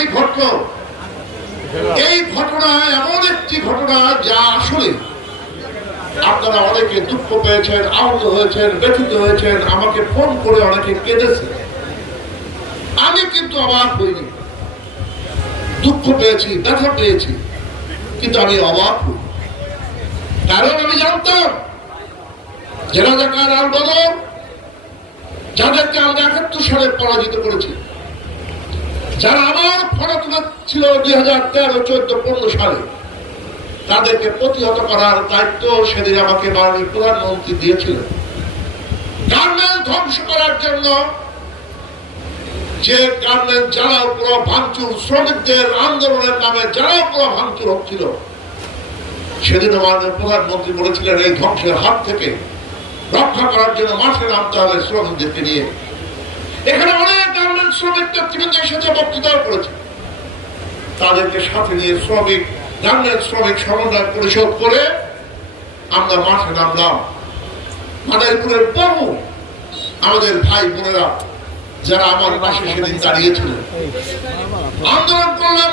ঘটনাটি ঘটল এই ঘটনা এমন একটি ঘটনা যা আসলে আপনারা অনেকে দুঃখ পেয়েছেন, আহত হয়েছেন, ব্যথিত হয়েছেন, আমাকে ফোন করে অনেকে কেঁদেছে। আমি কিন্তু অবাক হইনি। দুঃখ পেয়েছি, ব্যথা পেয়েছি, কিন্তু আমি অবাক হই। কারণ আমি জানতাম যে রাজাকার আল বদর যাদেরকে আমরা একাত্তর সালে পরাজিত করেছি যারা আমার ফটো ছিল দুই হাজার তেরো, চোদ্দ, পনেরো সালে, তাদেরকে প্রতিহত করার দায়িত্ব সেদিন আমাকে মাননীয় প্রধানমন্ত্রী দিয়েছিলেন। গার্মেন্ট ধ্বংস করার জন্য যে গার্মেন্ট জ্বালাও পুরো ভাঙচুর, শ্রমিকদের আন্দোলনের নামে জ্বালাও পুরো ভাঙচুর হচ্ছিল সেদিন আমাদের প্রধানমন্ত্রী বলেছিলেন, এই ধ্বংসের হাত থেকে রক্ষা করার জন্য মাঠে নামতে হবে শ্রমিকদেরকে নিয়ে। এখানে অনেক শ্রমিক বক্তৃতাও তাদেরকে সাথে নিয়ে শ্রমিক শ্রমিক সমন্বয় পরিশোধ করে আমরা মাঠে নামলাম। মাদারীপুরের বহু আমাদের ভাই বোনেরা, যারা আমার পাশে সেদিন দাঁড়িয়েছিলেন। আন্দোলন করলাম